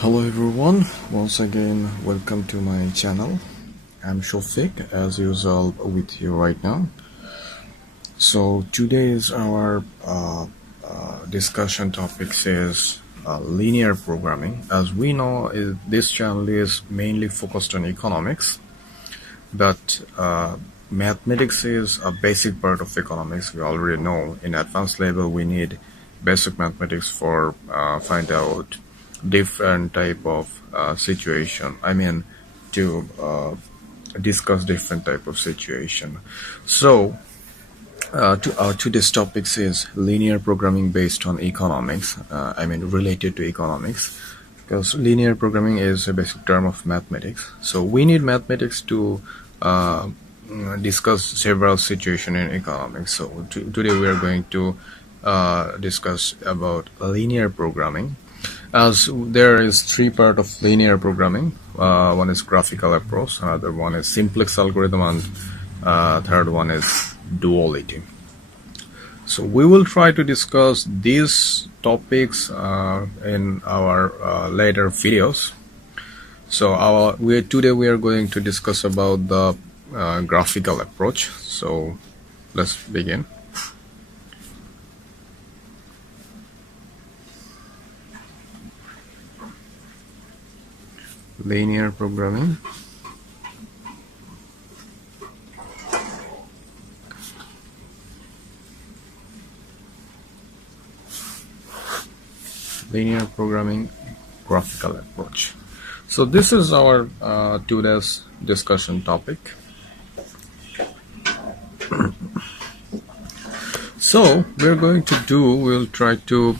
Hello everyone, once again welcome to my channel. I'm Shofik as usual with you right now. So today's our discussion topics is linear programming. As we know, this channel is mainly focused on economics, but mathematics is a basic part of economics. We already know in advanced level we need basic mathematics for find out different type of situation. I mean to discuss different type of situation. So today's topics is linear programming based on economics. Related to economics, because linear programming is a basic term of mathematics. So we need mathematics to discuss several situations in economics. So today we are going to discuss about linear programming. As there is three part of linear programming. One is graphical approach, another one is simplex algorithm, and third one is duality. So we will try to discuss these topics in our later videos. So today we are going to discuss about the graphical approach. So let's begin. Linear programming. Linear programming, graphical approach. So this is our today's discussion topic. So we'll try to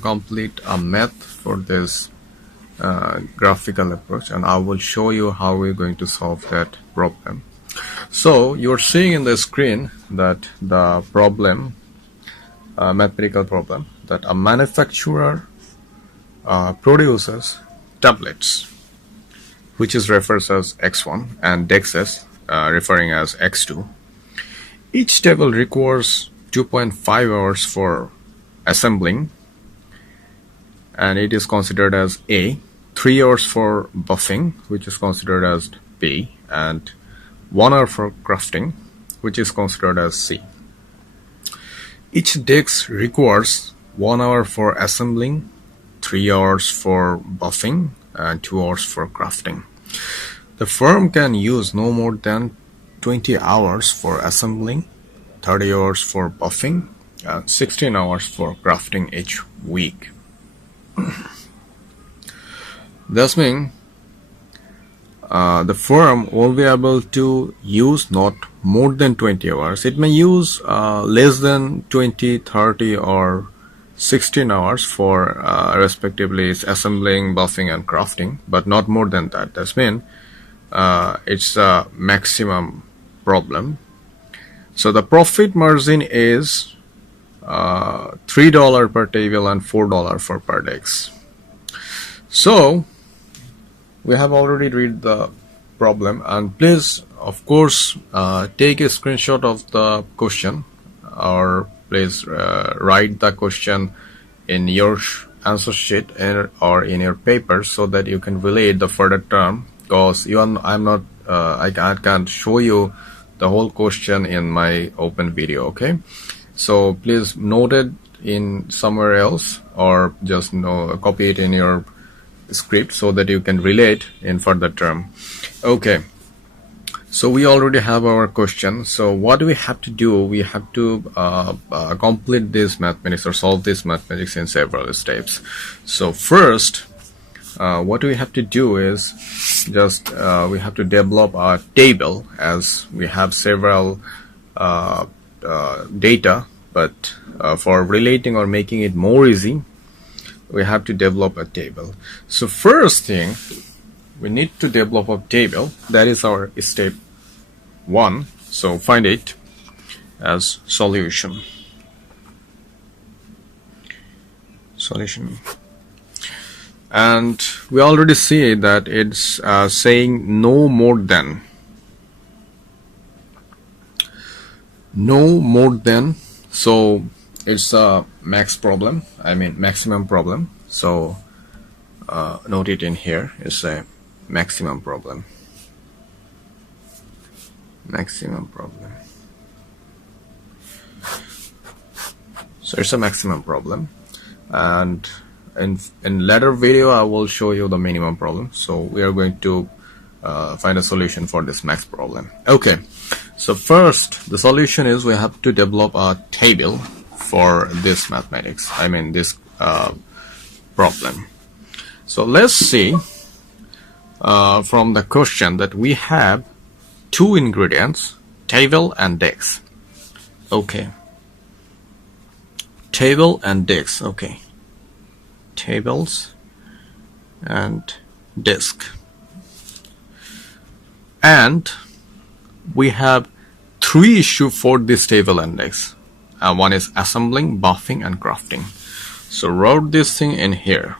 complete a math for this graphical approach, and I will show you how we're going to solve that problem. So you're seeing in the screen that the problem, mathematical problem, that a manufacturer produces tablets, which is refers as X1, and DEXs referring as X2. Each table requires 2.5 hours for assembling, and it is considered as A. 3 hours for buffing, which is considered as B, and 1 hour for crafting, which is considered as C. Each DEX requires 1 hour for assembling, 3 hours for buffing, and 2 hours for crafting. The firm can use no more than 20 hours for assembling, 30 hours for buffing, and 16 hours for crafting each week. This means the firm will be able to use not more than 20 hours. It may use less than 20, 30 or 16 hours for respectively assembling, buffing and crafting, but not more than that. That means it's a maximum problem. So the profit margin is $3 per table and $4 for per DEX. So we have already read the problem, and please of course take a screenshot of the question, or please write the question in your answer sheet or in your paper, so that you can relate the further term, because I can't show you the whole question in my open video. Okay, so please note it in somewhere else, or just copy it in your script so that you can relate in further term. Okay, so we already have our question. So what do we have to do? We have to complete this mathematics or solve this mathematics in several steps. So first, what we have to do is just we have to develop a table, as we have several data, but for relating or making it more easy, we have to develop a table. So first thing, we need to develop a table. That is our step 1. So find it as solution. And we already see that it's saying no more than. So it's a maximum problem. So note it in here, is a maximum problem. So it's a maximum problem, and in later video I will show you the minimum problem. So we are going to find a solution for this max problem. Okay, so first the solution is we have to develop a table for this mathematics, this problem. So let's see from the question that we have two ingredients, table and disk. Okay, table and disk. Okay, tables and disk, and we have three issues for this table and disk. One is assembling, buffing, and crafting. So wrote this thing in here: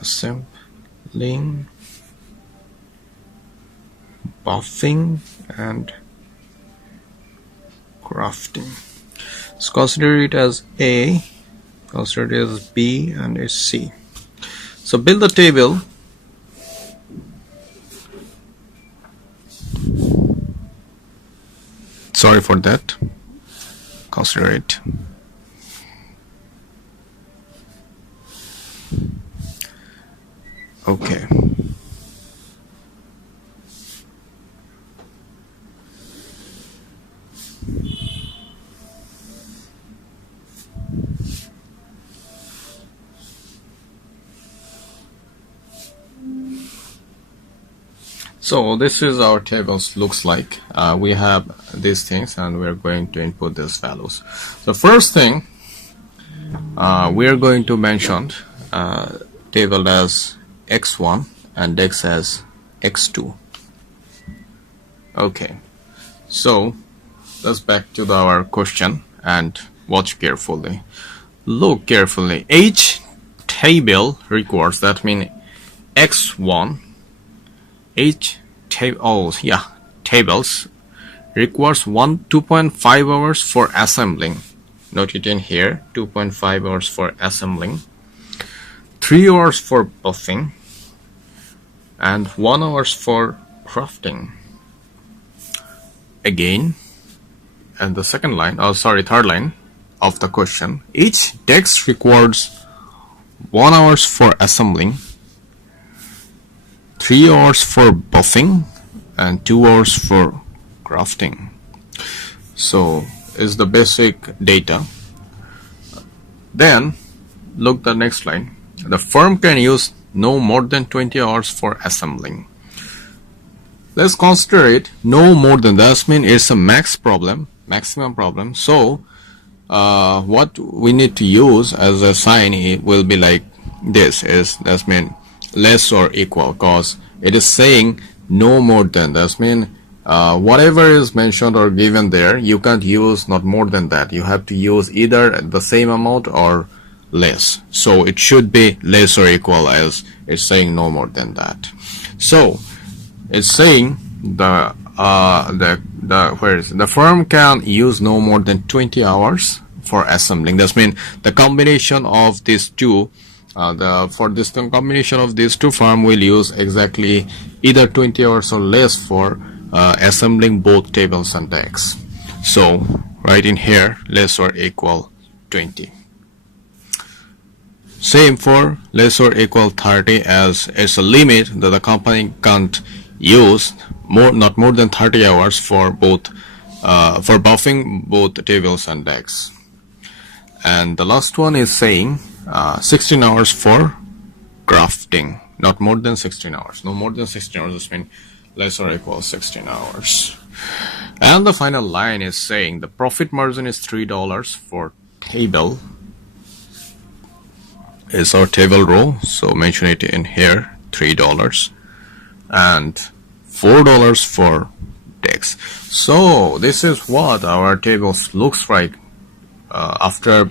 assembling, buffing, and crafting. So consider it as A, consider it as B, and a C. So build the table. Sorry for that. Consider it. Okay. So this is our tables looks like. We have these things and we're going to input these values. The first thing we are going to mention table as x1 and x as x2. Okay, so let's back to our question and watch carefully. Look carefully. Each table requires, that means x1, each tables requires 2.5 hours for assembling. Note it in here, 2.5 hours for assembling, 3 hours for buffing, and 1 hour for crafting. Again, and the third line of the question, each disk requires 1 hour for assembling, 3 hours for buffing, and 2 hours for crafting. So is the basic data. Then look the next line. The firm can use no more than 20 hours for assembling. Let's consider it no more than, that means it's a maximum problem. So what we need to use as a sign, it will be like this, that means less or equal, because it is saying no more than, that means whatever is mentioned or given there, you can't use not more than that. You have to use either the same amount or less. So it should be less or equal, as it's saying no more than that. So it's saying the firm can use no more than 20 hours for assembling. That means the combination of these two, combination of these two, firm will use exactly either 20 hours or less for assembling both tables and decks. So write in here less or equal 20. Same for less or equal 30, as it's a limit that the company can't use not more than 30 hours for both for buffing both tables and decks. And the last one is saying 16 hours for crafting, not more than 16 hours. No more than 16 hours, this means less or equal 16 hours. And the final line is saying the profit margin is $3 for table. Is our table row, so mention it in here, $3, and $4 for decks. So this is what our tables looks like after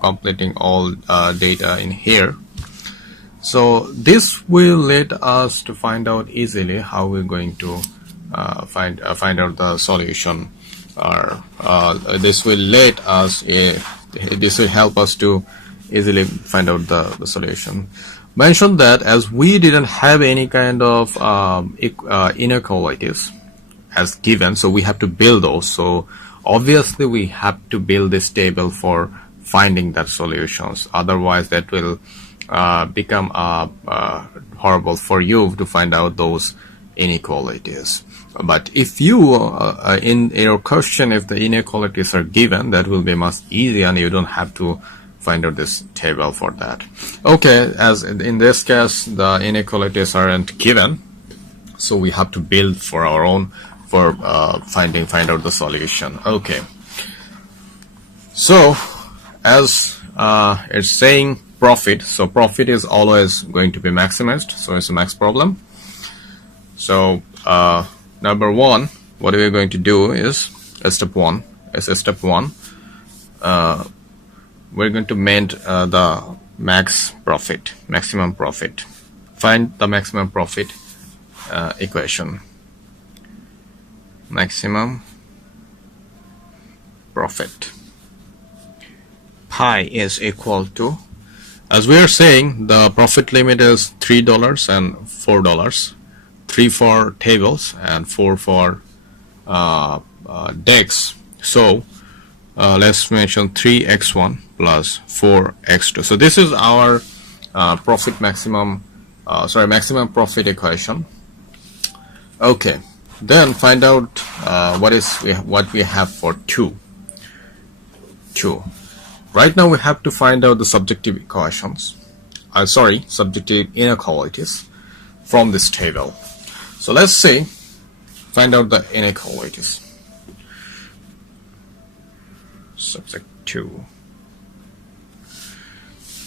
completing all data in here. So this will let us to find out easily how we're going to find out the solution, or this will let us this will help us to easily find out the solution. Mention that as we didn't have any kind of inequalities as given, so we have to build those. So obviously we have to build this table for finding that solutions. Otherwise that will become horrible for you to find out those inequalities. But if you in your question, if the inequalities are given, that will be much easier and you don't have to find out this table for that. Okay, as in this case the inequalities aren't given, so we have to build for our own for find out the solution. Okay, so as it's saying profit, so profit is always going to be maximized, so it's a max problem. So number one, what we are going to do is step one. We're going to mend the maximum profit. Find the maximum profit equation. Maximum profit. Pi is equal to, as we are saying, the profit limit is $3 and $4. 3 for tables and 4 for decks. So let's mention 3x1 plus 4x2. So this is our maximum profit equation. Okay, then find out what we have for 2. Right now we have to find out the subjective equations. Subjective inequalities from this table. So let's say find out the inequalities. Subject 2.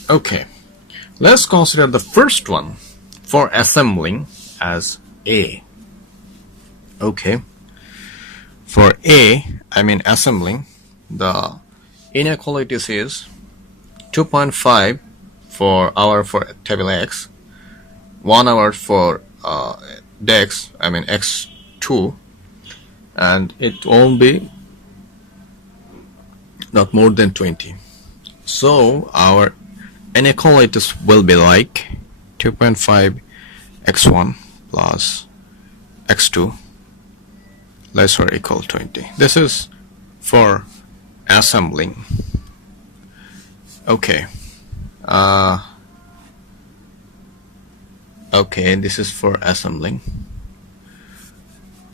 Okay, let's consider the first one for assembling as A. Okay, for A, I mean assembling, the inequalities is 2.5 for hour for table X, 1 hour for decks, I mean X2, and it won't be not more than 20. So our inequalities will be like 2.5 x1 plus x2 less or equal 20. This is for assembling. Okay. Okay, this is for assembling.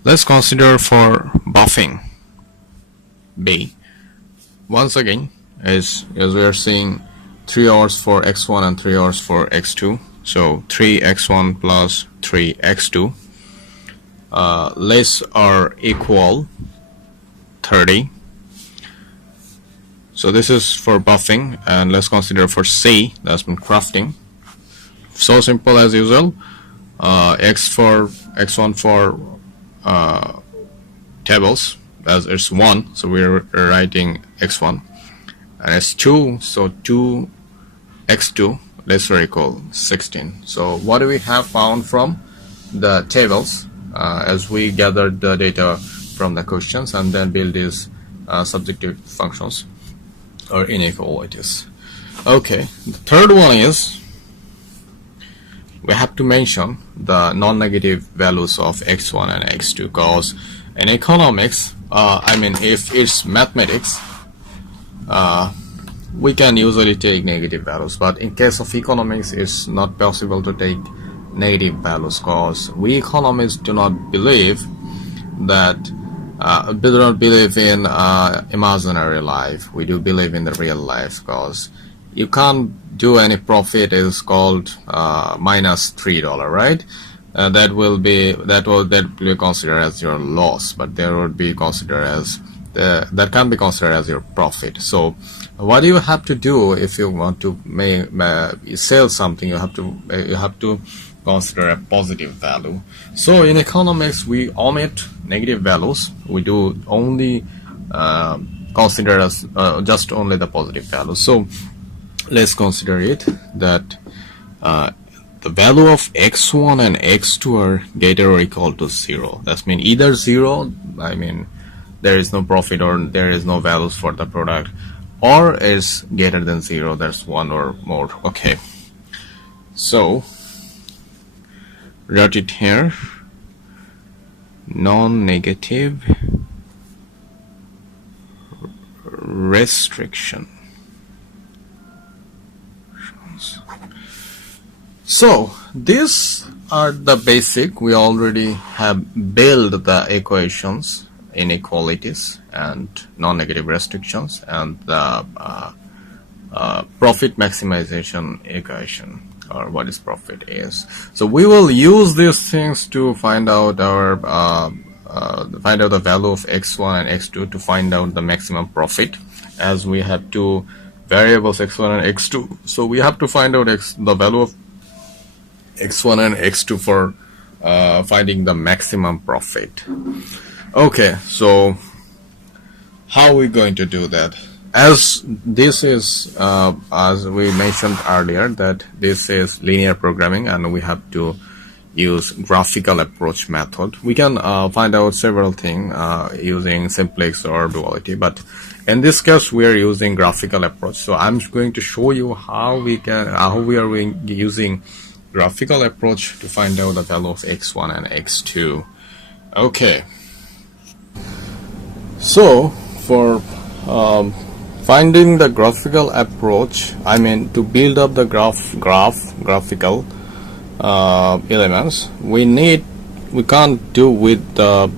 Let's consider for buffing. B. Once again, as we are seeing 3 hours for x1 and 3 hours for x2. So 3x1 plus 3x2 less or equal 30. So this is for buffing, and let's consider for C, that's been crafting. So simple as usual. X1 for tables, as it's 1, so we're writing x1, and it's 2, so 2x2 less or equal 16. So what do we have found from the tables as we gathered the data from the questions and then build these subjective functions or inequalities. Okay, the third one is we have to mention the non-negative values of x1 and x2, because in economics, I mean if it's mathematics, we can usually take negative values, but in case of economics it's not possible to take negative values, because we economists do not believe that in imaginary life. We do believe in the real life, because you can't do any profit is called minus $3, right? That will be considered as your loss, but there would be considered as that can be considered as your profit. So what do you have to do if you want to sell something? You have to consider a positive value. So in economics we omit negative values. We do only consider as just only the positive values. So let's consider it that the value of x1 and x2 are greater or equal to 0. That means either 0, I mean there is no profit or there is no values for the product, or is greater than 0, that's 1 or more. Okay, so write it here, non-negative restriction. So these are the basic. We already have built the equations, inequalities and non-negative restrictions, and the profit maximization equation, or what is profit is. So we will use these things to find out our the value of x1 and x2 to find out the maximum profit, as we have two variables x1 and x2. So we have to find out the value of x1 and x2 for finding the maximum profit. Okay, so how are we going to do that? As this is, as we mentioned earlier, that this is linear programming and we have to use graphical approach method. We can find out several things using simplex or duality, but in this case we are using graphical approach. So I'm going to show you how we are using graphical approach to find out the value of x1 and x2. Okay, so for finding the graphical approach, I mean to build up the graphical elements, we can't do with the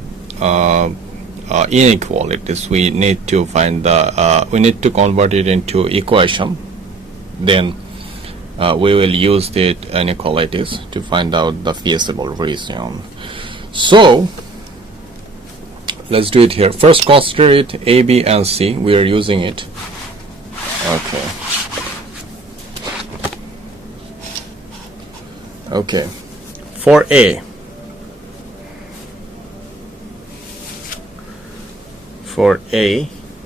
inequalities. We need to find the we need to convert it into equation. Then we will use the inequalities to find out the feasible region. So let's do it here. First consider it A, B and C. We are using it. Okay. Okay. For A,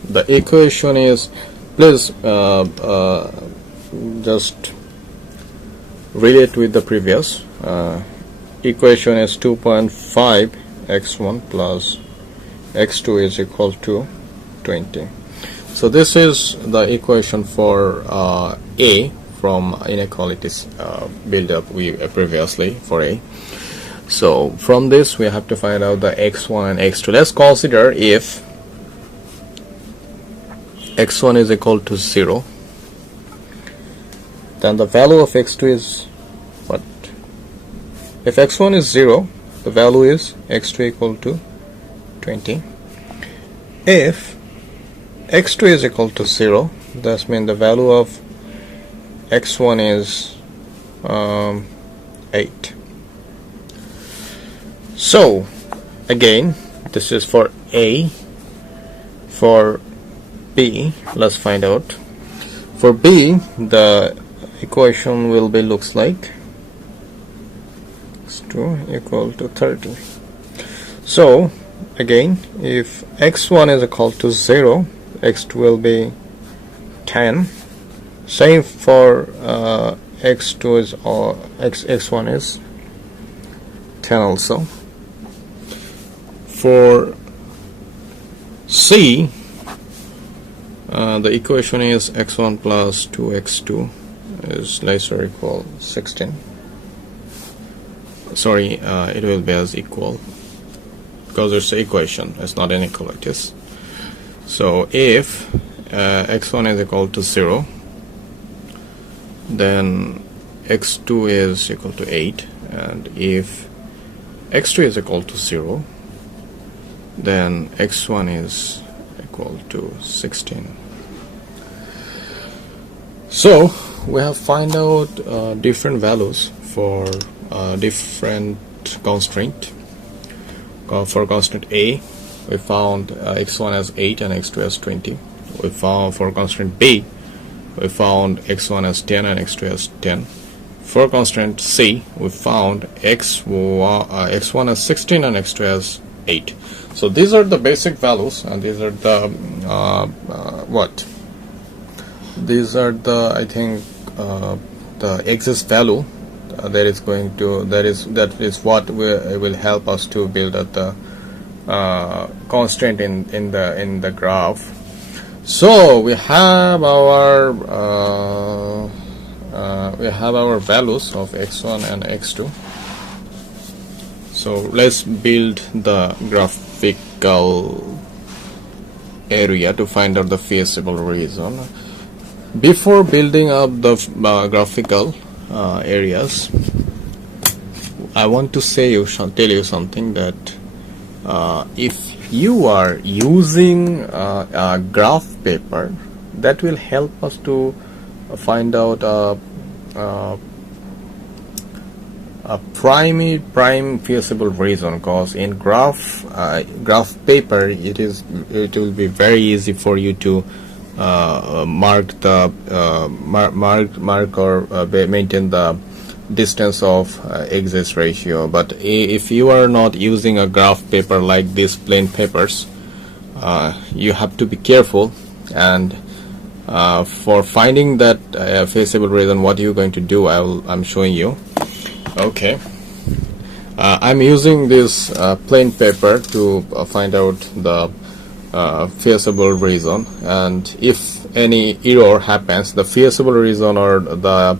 the equation is, please just relate with the previous equation is 2.5 x1 plus x2 is equal to 20. So this is the equation for A from inequalities build up we previously for A. So from this we have to find out the x1 and x2. Let's consider if x1 is equal to 0, then the value of x2 is what? If x1 is 0, the value is x2 equal to 20. If x2 is equal to 0, that means the value of x1 is 8. So again, this is for A. For B, let's find out. For B, the equation will be looks like x2 equal to 30. So again, if x1 is equal to 0, x2 will be 10. Same for x2 is x1 is 10 also. For C, the equation is x1 plus 2x2 is less or equal 16. Sorry, it will be as equal because it's an equation, it's not inequalities. So if x1 is equal to 0, then x2 is equal to 8, and if x2 is equal to 0, then x1 is equal to 16. So we have find out different values for different constraint. For constraint A, we found x1 as 8 and x2 as 20. We found for constraint B, we found x1 as 10 and x2 as 10. For constraint C, we found x1 as 16 and x2 as 8. So these are the basic values, and these are the what? These are the, I think, the excess value that is going to, that is what will help us to build up the constraint in the graph. So we have our values of x1 and x2. So let's build the graphical area to find out the feasible reason. Before building up the graphical areas, I want to tell you something, that if you are using a graph paper, that will help us to find out a prime feasible reason, because in graph paper it will be very easy for you to mark or maintain the distance of axis ratio. But if you are not using a graph paper like these plain papers, you have to be careful. And for finding that feasible reason, what you're going to do, I'm showing you. Okay, I'm using this plain paper to find out the feasible reason, and if any error happens, the feasible reason or the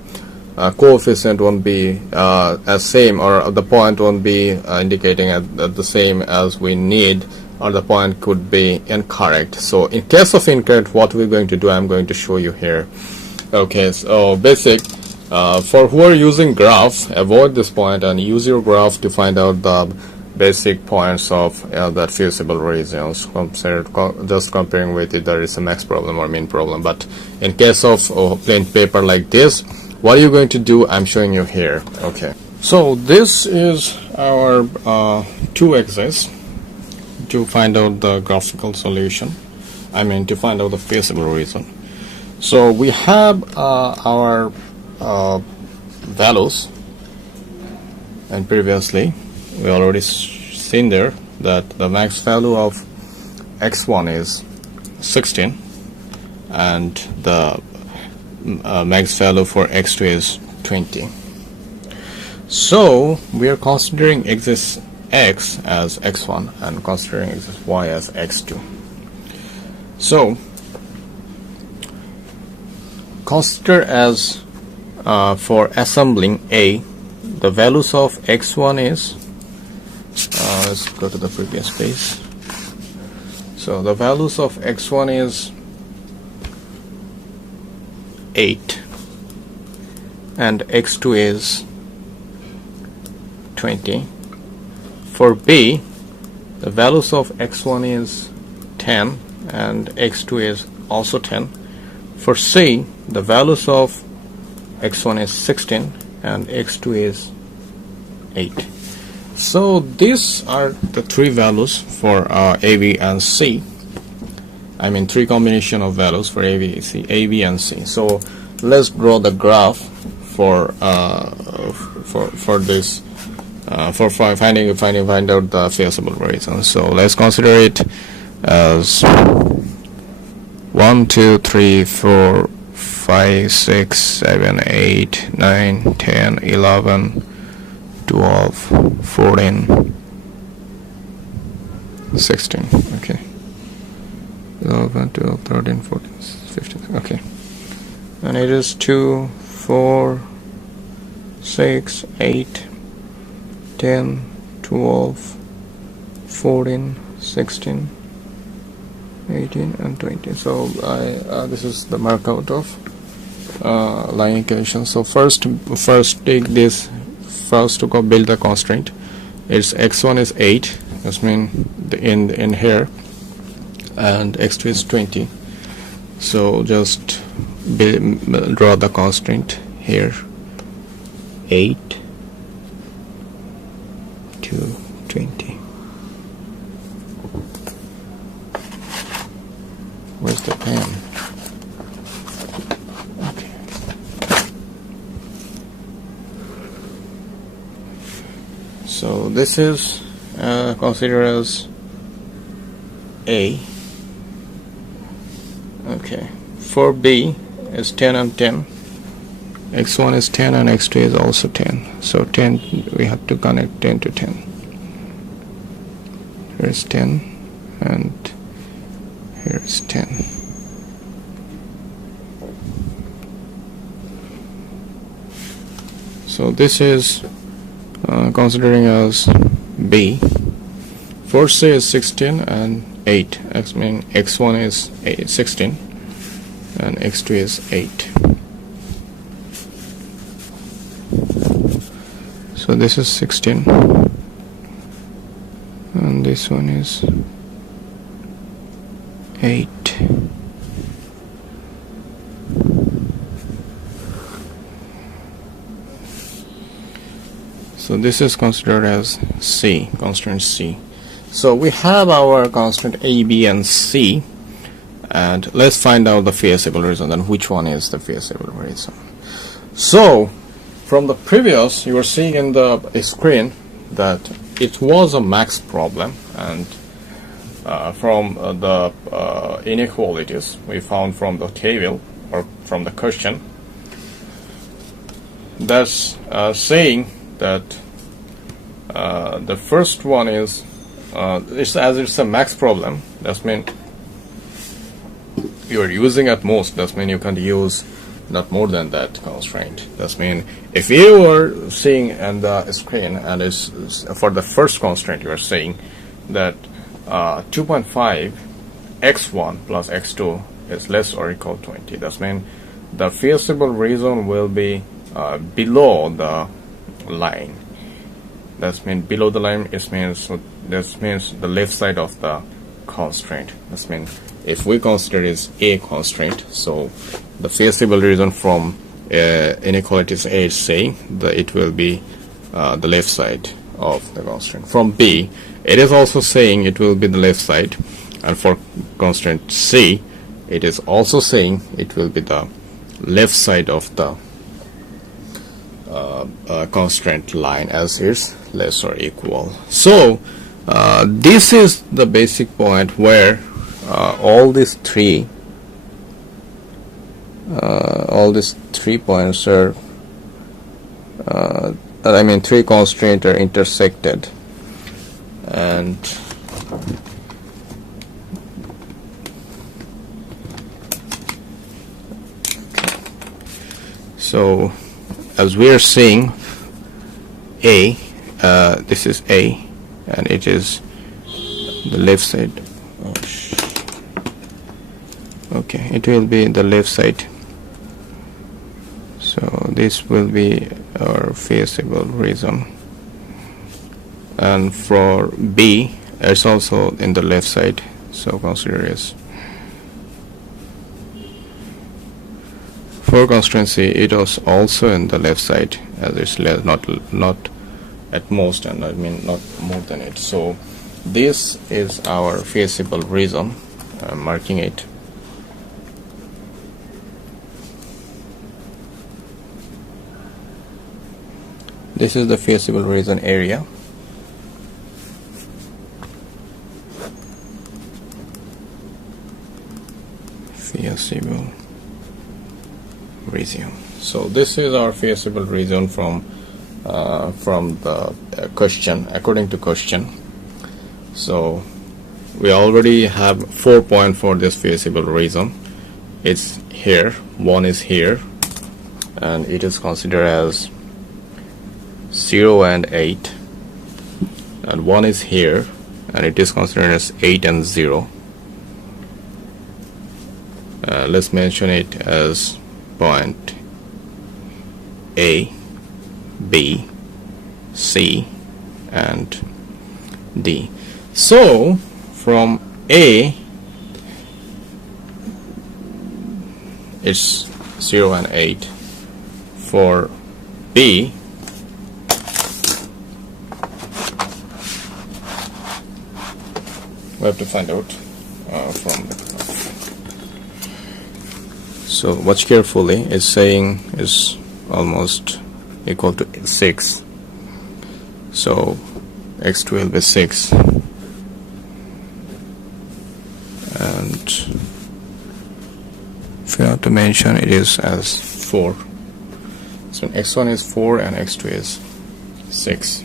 coefficient won't be as same, or the point won't be indicating at the same as we need, or the point could be incorrect. So in case of incorrect, what we're going to do, I'm going to show you here. Okay, so basic, for who are using graph, avoid this point and use your graph to find out the basic points of that feasible reasons. Just comparing with it, there is a max problem or min problem. But in case of plain paper like this, what are you going to do, I'm showing you here. Okay, so this is our 2-axis to find out the graphical solution, to find out the feasible reason. So we have our values, and previously we already seen there that the max value of x1 is 16 and the max value for x2 is 20. So we are considering axis x as x1 and considering axis y as x2. So consider as for assembling A, the values of x1 is let's go to the previous page. So the values of x1 is 8 and x2 is 20. For B, the values of x1 is 10 and x2 is also 10. For C, the values of x1 is 16 and x2 is 8. So these are the three values for A, B and C. Three combination of values for A, B, and C. So let's draw the graph for this for find out the feasible reason. So let's consider it as 1, 2, 3, 4, 5, 6, 7, 8, 9, 10, 11, 12, 14, 16. Okay. 11, 12, 13, 14, 15. Okay. And it is 2, 4, 6, 8, 10, 12, 14, 16, 18, and 20. So this is the markout of line equation. So first take this. First to build the constraint. Its x1 is 8. That means in here, and x2 is 20. So just draw the constraint here. 8 to 20. Where's the pen? Okay. So this is considered as A. Okay. For B is 10 and 10. X1 is 10 and x2 is also 10. So 10, we have to connect 10 to 10. Here is 10 and here is 10. So this is considering as B. First C is 16 and 8. X mean x1 is 16 and x2 is 8. So this is 16 and this one is 8. So this is considered as C, constant C. So we have our constant A, B and C, and let's find out the feasible reason and which one is the feasible reason. So from the previous, you were seeing in the screen that it was a max problem, and from the inequalities we found from the table or from the question, that's saying that the first one is it's a max problem. That means you are using at most. That means you can use not more than that constraint. That means if you are seeing in the screen and is for the first constraint, you are saying that 2.5 x1 plus x2 is less or equal to 20. That means the feasible reason will be below the line. That means below the line. It means that means the left side of the constraint. That means if we consider is a constraint, so the feasible reason from inequalities A is saying that it will be the left side of the constraint. From B, it is also saying it will be the left side, and for constraint C, it is also saying it will be the left side of the constraint line as is less or equal. So this is the basic point where all these three points are three constraints are intersected, and so as we are seeing A, this is A and it is the left side. Okay, it will be the left side. So this will be our feasible reason, and for B it's also in the left side, so consider as for constraint C it was also in the left side, as it's less, not at most, and I mean not more than it. So this is our feasible reason. I'm marking it. This is the feasible reason area. Feasible reason. So this is our feasible reason from the question, according to question. So we already have 4 points for this feasible reason. It's here, one is here, and it is considered as 0 and 8, and one is here and it is considered as 8 and 0. Let's mention it as point A, B, C and D. So from A it's 0 and 8. For B we have to find out from the graph. So watch carefully. It's saying is almost equal to 6. So x2 will be 6, and if you have to mention, it is as 4. So x1 is 4 and x2 is 6.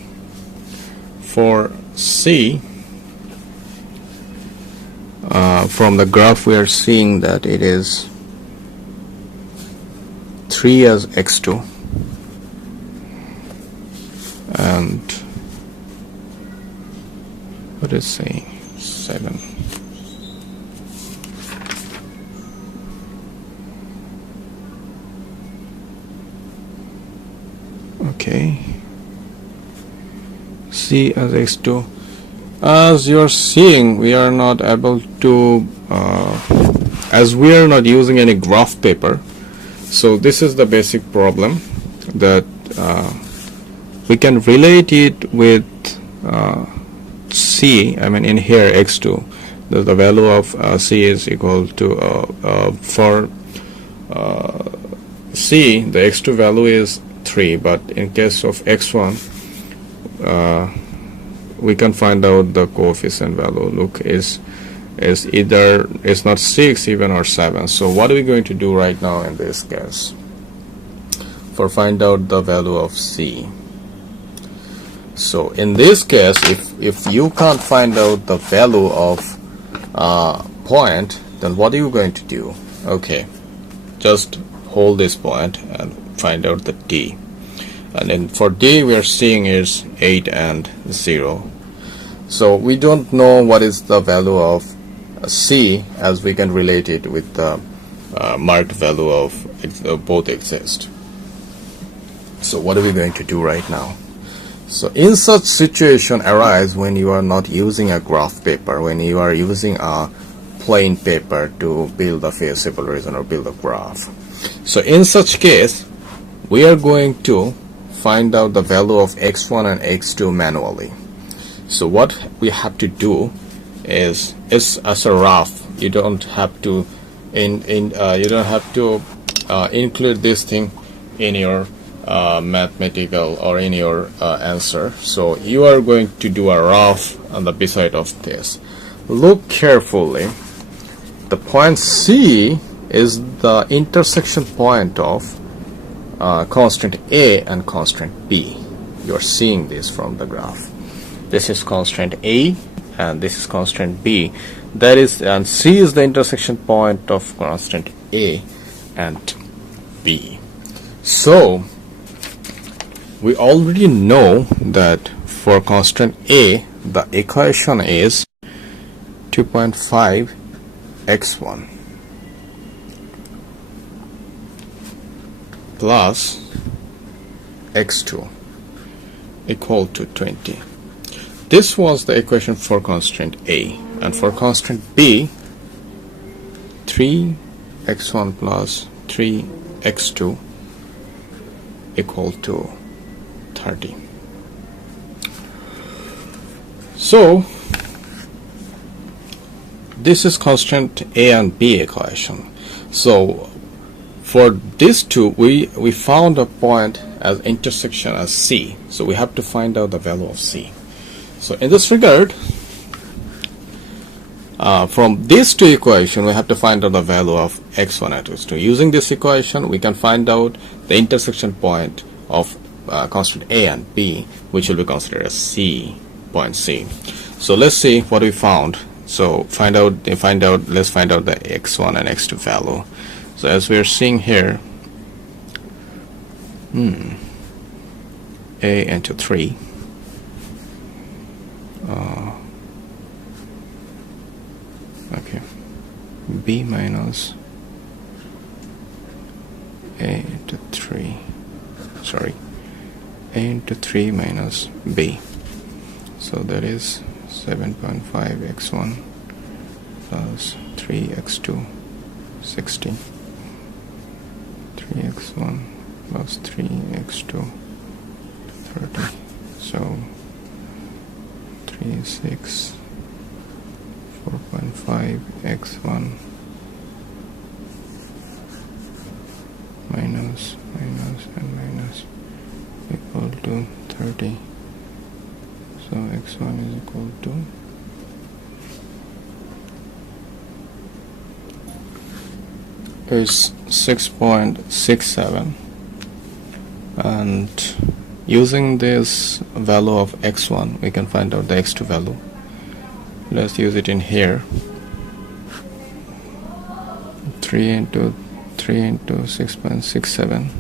For C, from the graph we are seeing that it is 3 as x2 and what is saying 7. Okay, C as x2. As you're seeing, we are not able to as we are not using any graph paper, so this is the basic problem, that we can relate it with C. I mean, in here x2, the value of C is equal to for C, the x2 value is 3, but in case of x1, we can find out the coefficient value. Look, is either it's not 6 even or 7. So what are we going to do right now in this case for find out the value of C? So in this case, if you can't find out the value of point, then what are you going to do? Okay, just hold this point and find out the D. And then for D, we are seeing is 8 and 0. So we don't know what is the value of C, as we can relate it with the marked value of both exist. So what are we going to do right now? So in such situation arise when you are not using a graph paper, when you are using a plain paper to build a feasible reason or build a graph. So in such case, we are going to find out the value of x1 and x2 manually. So what we have to do is as a rough. You don't have to include this thing in your mathematical or in your answer. So you are going to do a rough on the beside of this. Look carefully. The point C is the intersection point of constant A and constant B. You are seeing this from the graph. This is constant A and this is constant B. That is, and C is the intersection point of constant A and B. So we already know that for constant A, the equation is 2.5 x1 plus x2 equal to 20. This was the equation for constant A, and for constant B, 3x1 plus 3x2 equal to 30. So this is constant A and B equation. So for these two, we found a point as intersection as C. So we have to find out the value of C. So in this regard, from these two equations, we have to find out the value of x1 and x2. Using this equation, we can find out the intersection point of constant A and B, which will be considered as C, point C. So let's see what we found. So let's find out the x1 and x2 value. So as we are seeing here, A into 3. Okay, B minus A into 3. Sorry, A into 3 minus B. So that is 7.5 x1 plus 3x2, 16. 3x1 plus 3x2, 30. So 3, 6, 4.5 x1 minus and minus equal to 30. So x1 is equal to is 6.67, and using this value of x1 we can find out the x2 value. Let's use it in here. 3 into 6.67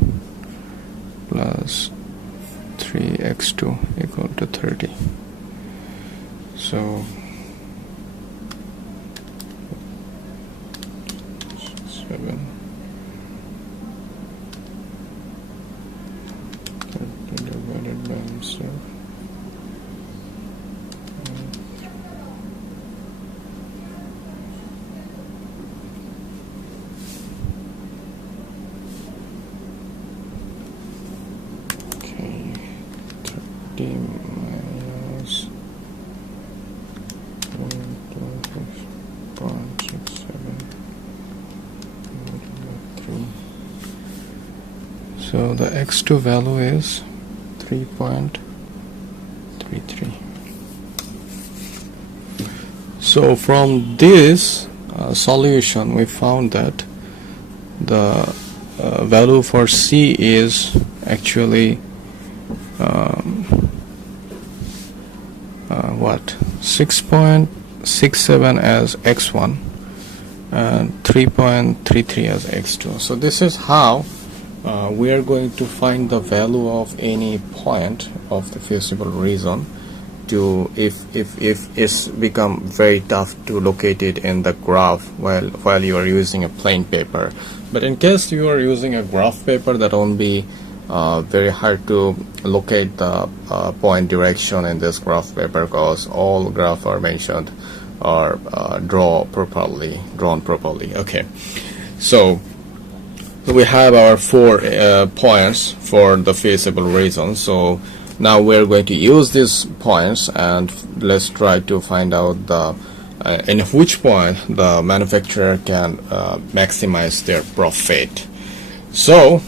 plus 3 3x2 equal to 30. So 7 divided by himself. Minus 1.67. So the x2 value is 3.33. So from this solution we found that the value for C is actually what 6.67 as x1 and 3.33 as x2. So this is how we are going to find the value of any point of the feasible region to if it's become very tough to locate it in the graph while you are using a plain paper. But in case you are using a graph paper, that won't be very hard to locate the point direction in this graph paper, because all graphs are mentioned or drawn properly. Okay, so we have our 4 points for the feasible region. So now we're going to use these points and let's try to find out the in which point the manufacturer can maximize their profit. So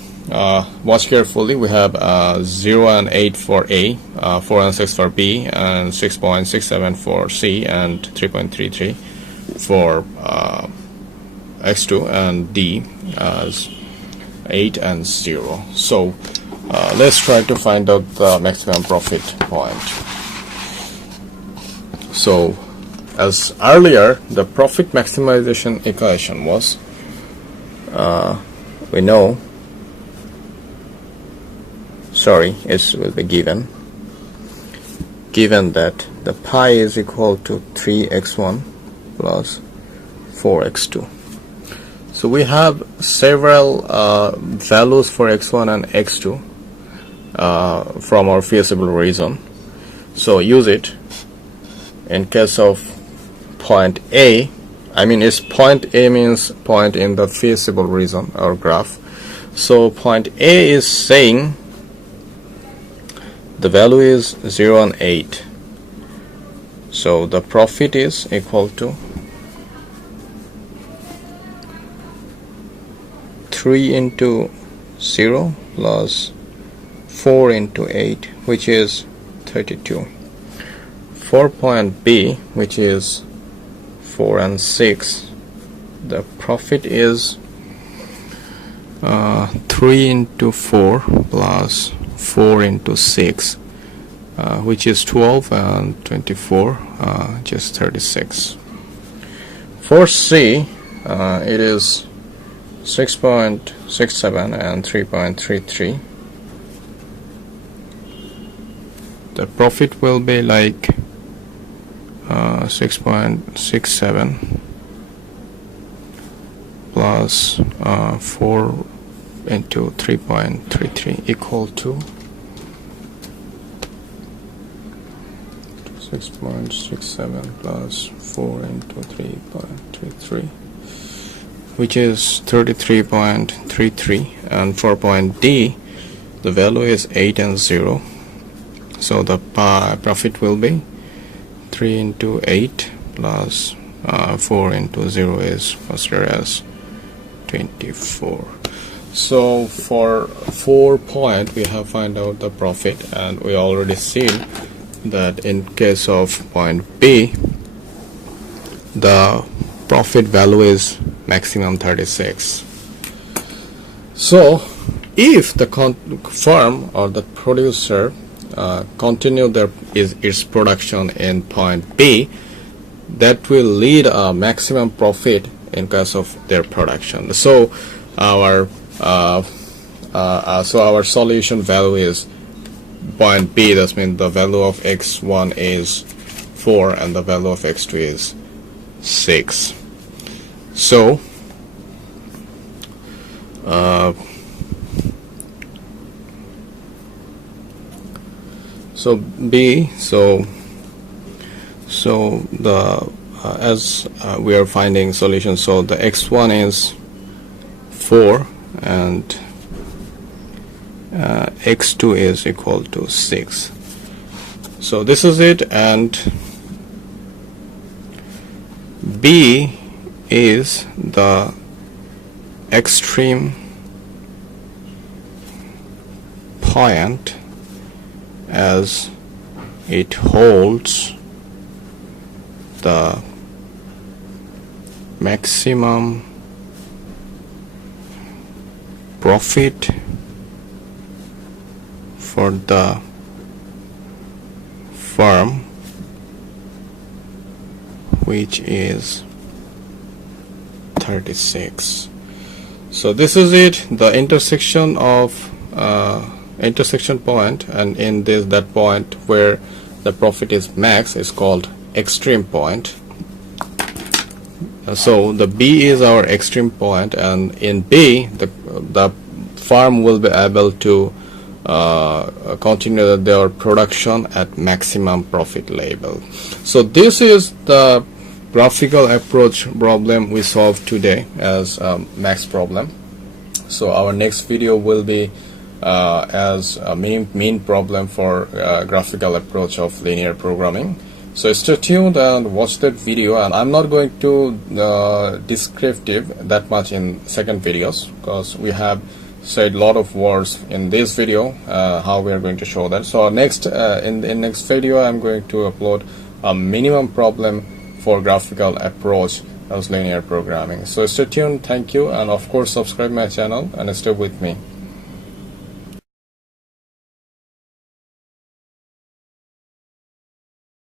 watch carefully. We have 0 and 8 for A, 4 and 6 for B, and 6.67 for C, and 3.33 for X2, and D as 8 and 0. So let's try to find out the maximum profit point. So as earlier, the profit maximization equation was we know it will be given that the pi is equal to 3x1 plus 4x2. So we have several values for x1 and x2 from our feasible region. So use it. In case of point A, point A means point in the feasible region or graph. So point A is saying the value is 0 and 8. So the profit is equal to 3 into 0 plus 4 into 8, which is 32. For point B, which is 4 and 6, the profit is 3 into 4 plus 4 into 6, which is 12, and 24, just 36. For C, it is 6.67 and 3.33. The profit will be like 6.67 plus 4 into 3.33 equal to 6.67 plus 4 into 3.33, which is 33.33. And for point D, the value is 8 and 0. So the profit will be 3 into 8 plus 4 into 0 is considered as 24. So for 4 point we have find out the profit, and we already seen that in case of point B, the profit value is maximum 36. So if the firm or the producer continue its production in point B, that will lead a maximum profit in case of their production. So our solution value is point B, that means the value of x1 is 4 and the value of x2 is 6. So B, so the as we are finding solution, so the x1 is 4 and x2 is equal to 6. So this is it, and B is the extreme point as it holds the maximum profit for the firm, which is 36. So this is it, the intersection of intersection point, and in this, that point where the profit is max is called extreme point. So the B is our extreme point, and in B the firm will be able to continue their production at maximum profit level. So this is the graphical approach problem we solved today as max problem. So our next video will be as a main problem for graphical approach of linear programming. So stay tuned and watch that video, and I'm not going to descriptive that much in second videos because we have said a lot of words in this video how we are going to show that. So next in next video I'm going to upload a minimum problem for graphical approach as linear programming. So stay tuned, thank you, and of course subscribe my channel and stay with me.